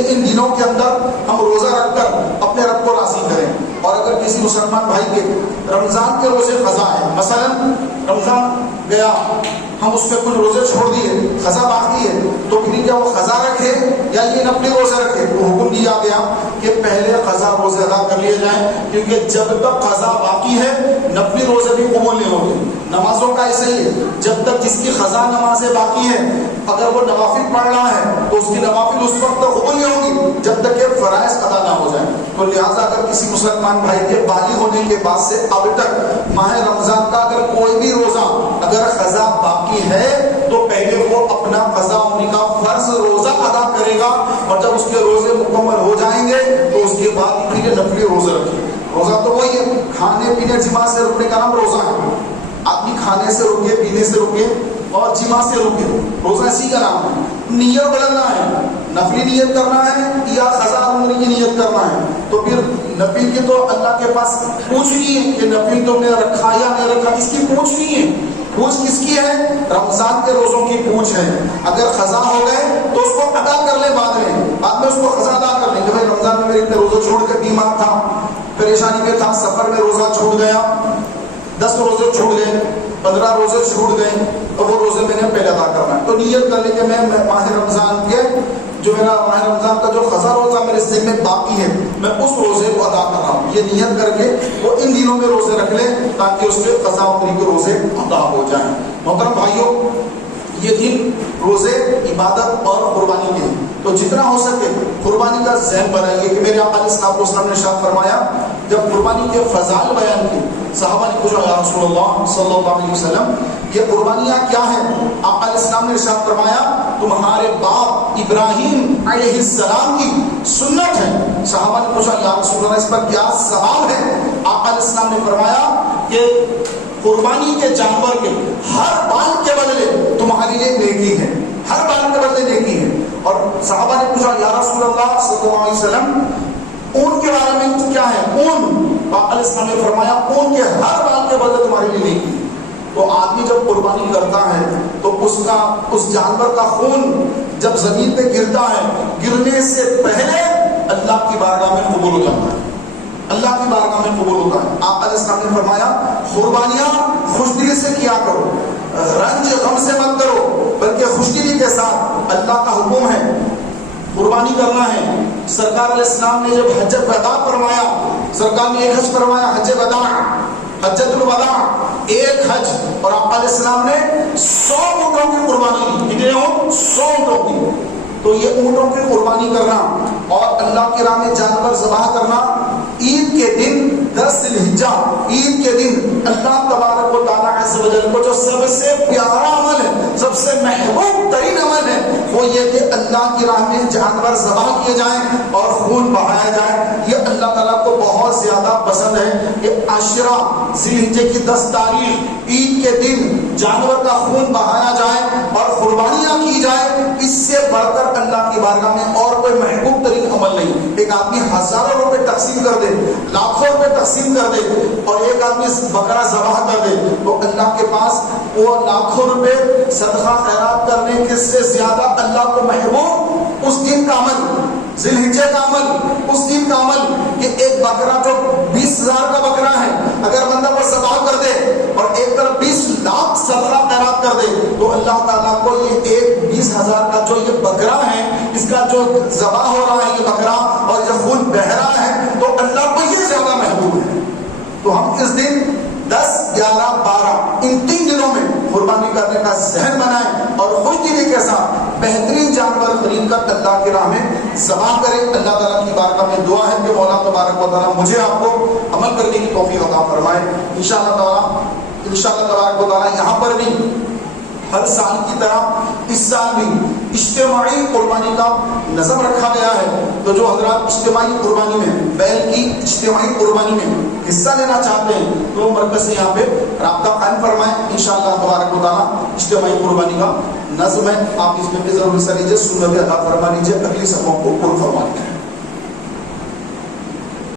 ان دنوں کے اندر ہم روزہ رکھ کر اپنے رب کو راضی کریں. اور اگر کسی مسلمان بھائی کے رمضان کے روزے قضا ہے، مثلا رمضان گیا ہم اس میں کچھ روزے چھوڑ دیے، قضا باقی ہے، تو پھر کیا وہ قضا رکھے یا یہ نفلی روزے رکھے؟ تو حکم دیا گیا کہ پہلے قضا روزے ادا کر لیے جائیں، کیونکہ جب تک قضا باقی ہے نفلی روزے بھی قبول نہیں ہوگے. نمازوں کا ایسا ہی ہے، جب تک جس کی قضا نمازیں باقی ہیں اگر وہ نوافل پڑھ رہا ہے تو اس کی نوافل اس وقت تک قبول نہیں ہوگی جب تک کہ فرائض ادا نہ ہو جائیں. تو لہٰذا اگر کسی مسلمان بھائی کے بالغ ہونے کے بعد سے اب تک ماہ رمضان کا اگر کوئی بھی روزہ اگر قضا باقی ہے تو پہلے وہ اپنا قضا ہونے کا فرض روزہ ادا کرے گا، اور جب اس کے روزے مکمل ہو جائیں گے تو اس کے بعد پھر نفلی روزے رکھے. روزہ تو وہی ہے، کھانے پینے جماع سے رکنے کا نام روزہ ہے. آدمی کھانے سے رکے، پینے سے رکے اور جماع سے رکے، روزہ اسی کا نام ہے. نیت بدلنا ہے، نفلی نیت کرنا ہے یا قضا عمر کی نیت کرنا ہے. تو پھر نفل کی تو اللہ کے پاس پوچھ نہیں ہے کہ نفل تم نے رکھا یا نہیں رکھا، اس کی پوچھ نہیں ہے. پوچھ کس کی ہے؟ رمضان کے روزوں کی پوچھ ہے. اگر قضا ہو گئے تو اس کو ادا کر لیں، بعد میں اس کو قضا ادا کر لیں کہ بھائی رمضان میں میرے اتنے روزے چھوڑ کے بیمار تھا، پریشانی میں تھا، سفر میں روزہ چھوٹ گیا، 10 روزے چھوٹ گئے، 15 روزے چھوٹ گئے، تو وہ روزے میں نے پہلے ادا کرنا ہے. تو نیت کر لی کہ میں ماہ رمضان کے جو میرا ماہ رمضان کا جو قضا روزہ میرے ذمہ باقی ہے میں اس روزے کو ادا کر رہا ہوں. یہ نیت کر کے وہ ان دنوں میں روزے رکھ لیں تاکہ اس کے قضا عمری کے روزے ادا ہو جائیں. محترم بھائیوں، یہ دن روزے عبادت اور قربانی کے ہیں، تو جتنا ہو سکے قربانی کا ذہن بنائیے کہ میرے آقا علیہ السلام نے ارشاد فرمایا جب قربانی کے فضائل بیان کی صحابہ نے پوچھا یا رسول اللہ صلی اللہ علیہ وسلم یہ قربانیاں کیا ہیں؟ آقا علیہ السلام نے ارشاد فرمایا تمہارے باپ ابراہیم علیہ السلام کی سنت ہے. صحابہ نے پوچھا یا رسول اللہ اس پر کیا سوال ہے؟ آقا علیہ السلام نے فرمایا کہ قربانی کے جانور کے ہر بال کے بدلے تمہارے لیے نیکی ہے، ہر بال کے بدلے نیکی ہے. اور صحابہ نے پوچھا یا رسول اللہ صلی اللہ علیہ وسلم اون کے بارے میں کیا ہے؟ اون. آقا علیہ السلام نے فرمایا اون کے ہر بال کے بدلے تمہارے لیے نیکی ہے. تو آدمی جب قربانی کرتا ہے تو اس جانور کا خون جب زمین پہ گرتا ہے گرنے سے پہلے اللہ کی بارگاہ میں قبول ہو جاتا ہے، اللہ کی بارگاہ میں قبول ہوتا ہے. آقا علیہ السلام نے فرمایا قربانیاں خوش دلی سے کیا کرو، رنج غم سے مت کرو، بلکہ خوش دلی کے ساتھ. اللہ کا حکم ہے قربانی کرنا ہے. سرکار علیہ السلام نے جب حج وداع فرمایا، سرکار نے ایک حج فرمایا، حج وداع، حجۃ الوداع، ایک حج، اور آقا علیہ السلام نے 100 اونٹوں کی قربانی کی. کتنے ہوں؟ 100 اونٹوں کی. تو یہ اونٹوں کی قربانی کرنا اور اللہ کی راہ میں جانور ذبح کرنا عید کے دن 10 ذی الحجہ، عید کے دن اللہ تبارک و تعالیٰ عز و جل کو جو سب سے پیارا عمل ہے، سب سے محبوب ترین عمل ہے، وہ یہ کہ اللہ کی راہ میں جانور ذبح کیے جائیں اور خون بہایا جائے. یہ اللہ تعالیٰ کو بہت زیادہ پسند ہے کہ عاشرہ ذی الحجہ کی 10 تاریخ عید کے دن جانور کا خون بہایا جائے اور قربانیاں کی جائے. اس سے بڑھ کر اللہ کی بارگاہ میں اور کوئی محبوب ترین عمل نہیں. ایک آدمی ہزاروں روپے تقسیم کر دے، لاکھوں روپے تقسیم کر دے اور ایک آدمی بکرا ذبح کر دے تو اللہ کے پاس وہ لاکھوں روپے صدقہ خیرات کرنے کے سے زیادہ اللہ کو محبوب اس دن کا عمل، ذی الحجہ کا عمل، اس دن کا عمل کہ ایک بکرا جو 20,000 کا بکرا ہے اگر بندہ پر ذبح کر دے اور ایک طرف 20 لاکھ صدقہ خیرات کر دے تو اللہ تعالیٰ کو یہ ایک 20,000 کا جو یہ بکرا ہے، اس کا جو ذبح ہو رہا ہے یہ بکرا اور یہ خون بہ رہا ہے تو اللہ کو یہ زیادہ محبوب ہے. تو ہم اس دن 10، 11، 12 ان 3 دنوں میں قربانی کرنے کا ذہن بنائیں اور خوش دلی کے ساتھ بہترین جانور خرید کر اللہ کی راہ میں ذبح کریں. اللہ تعالیٰ کی بارگاہ میں دعا ہے کہ مولا تبارک و تعالیٰ مجھے آپ کو عمل کرنے کی توفیق عطا فرمائے. انشاءاللہ تبارک و تعالیٰ یہاں پر بھی ہر سال کی طرح اس سال بھی اجتماعی قربانی کا نظم رکھا گیا ہے. تو جو حضرات اجتماعی قربانی میں، بیل کی اجتماعی قربانی میں حصہ لینا چاہتے ہیں تو وہ مرکز سے یہاں پہ رابطہ قائم فرمائیں. انشاءاللہ تبارک و تعالیٰ اجتماعی قربانی کا نظم ہے، آپ اس میں بھی ضرور حصہ لیجیے، سنت ادا فرما لیجیے، اگلی صفوں کو پر فرما لیجیے.